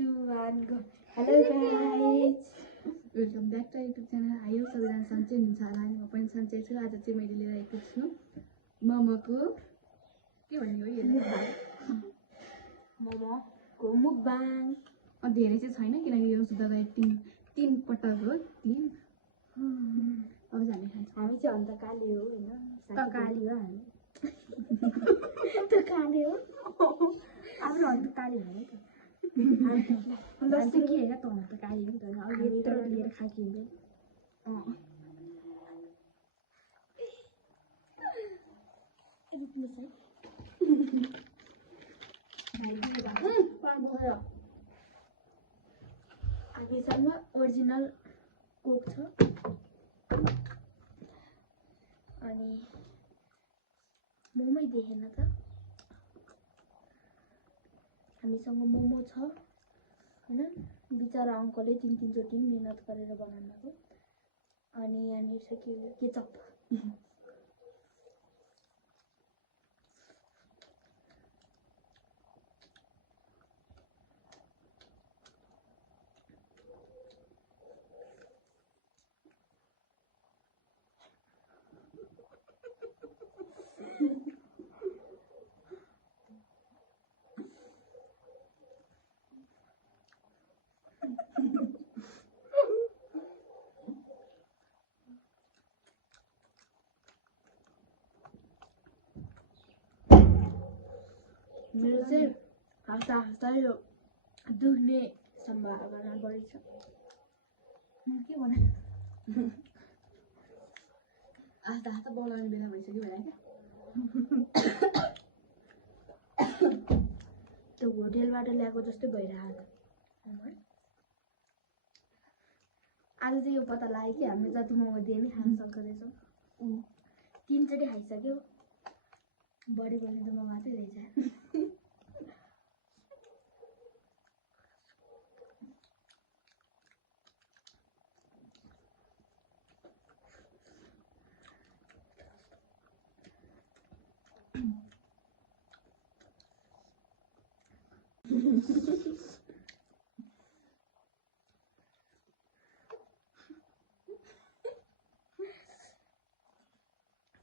2 1 go. Hello guys. Welcome back to YouTube channel. आयो सबैजना सन्चै हुनुहुन्छ होला नि। म पनि सन्चै छु। आज चाहिँ मैले लिएर आएको छु मोमोको के भन्ने हो यसलाई मोमोको मुकबाङ। धेरै चाहिँ छैन किनकि यो सुधालाई तीन पटक हो तीन अब जाने खान्छ। हामी चाहिँ अन्त काली हो हैन। त काली हो हामी। त काली हो। आफ्नो अन्त काली भयो त। लस्सी के हैन त अन्त काली हो त हैन। अब यत्रो लिएर खाइकिन्छ। हामीसँग ओरिजिनल कोक छ अनि मोमै देखेन त। हामीसँग मोमो छ हैन। बिचारा अङ्कलले 3 चोटि मेहनत गरेर बनाउनु भएको। अनि यहाँनिर छ केचप। मेरो चाहिँ हल्का यो दुख्ने सम्भावना बढी छ। के भने हात बोलाउने बेला भइसक्यो होला क्या। त्यो होटेलबाट ल्याएको जस्तै भइरहेको छ। आज चाहिँ यो पत्ता लाग्यो कि हामीले जति मोमो दिए नि खान सक्दो रहेछौँ। 3 चोटि खाइसक्यो। बढी बढी त म मात्रै रहेछ।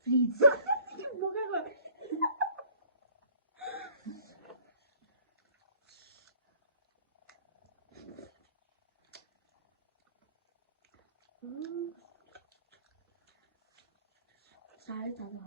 फ्रिज साह्रै तातो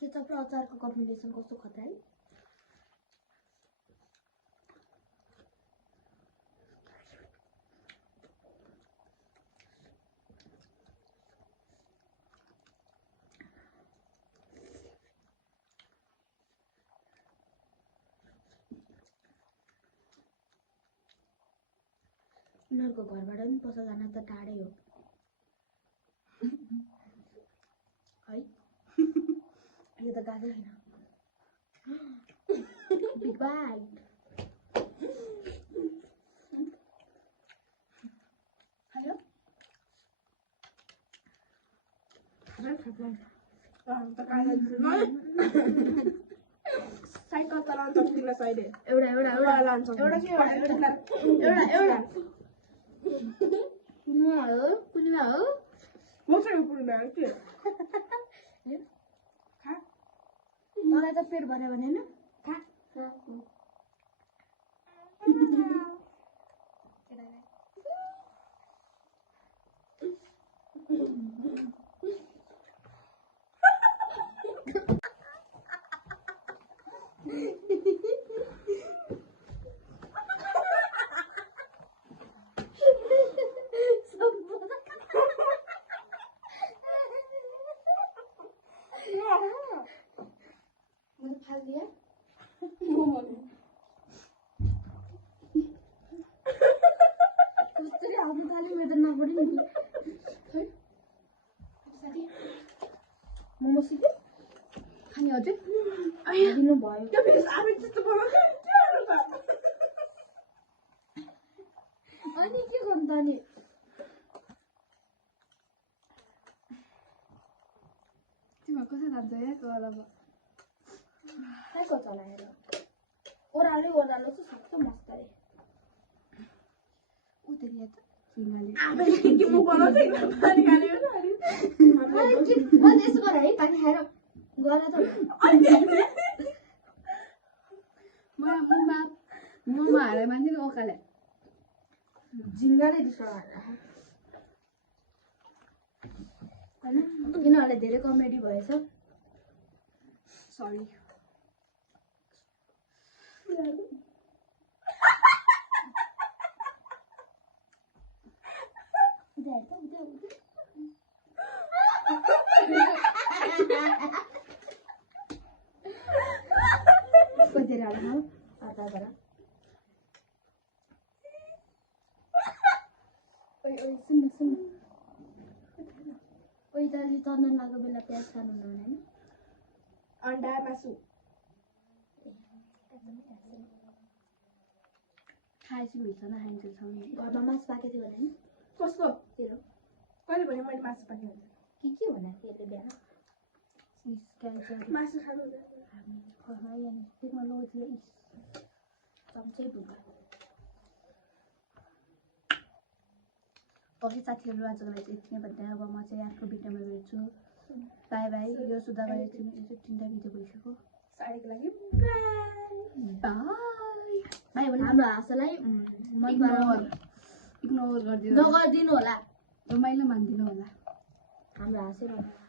केचप र अचारको कम्बिनेसन कस्तो खतरा है। उनीहरूको घरबाट पनि पसल जान त टाढै हो है। यो त गएकै छैन। Big bite. हेलो साइकल चलाउन सक्दिनँ अहिले। एउटा लान्छ एउटा के एउटा कुनीमा हो मसँग पुग्दैन के मलाई त पेट भर्यो भने हैन खा मोमो सिक्यो खाने अझै दिनु भयो त्यो फेरि आमी त्यस्तो बनाउँछ नि के गर्नु त अनि के गर्नु त अनि तिम्रो कसै जान्छ या कल अब कहाँको चलाएर ओह्रालो चाहिँ सक्छ मस्तले उतरी या त सिङ्गाले आमीले के मुख बनाउँछ पानी खाने हो म त्यसो गर है पानी खाएर गर त मुखमा हालेर मान्छे नि ओकाले झिङ्गाले दिस होइन किनभने धेरै कमेडी भएछ सरी कति राख्नु अर्ता गर सुन्नु ओइ दाजु तर्न लागेको बेला प्याज खानु हुनुहुन्न होइन अन्डा मासु खाएपछि हुन्छ नखाइन्छ घरमा मासु पाकेको थियो भने कस्तो तेरो कहिले भने मैले मासु पाकेँ के भने त्यसले बिहान मासु खानु चम्चै भुल्छ ओके साथीहरू आजको लागि यति नै भन्दा अब म चाहिँ अर्को भिडियोमा भेट्छु बाई बाई यो सुधा गरेको थिएँ यो चाहिँ 3टा भिडियो भइसक्यो साडीको लागि बाई बाई भने हाम्रो हाँसलाई इग्नोर गरिदिनु नगरिदिनु होला रमाइलो मानिदिनु होला हाम्रो हाँसै भन्नु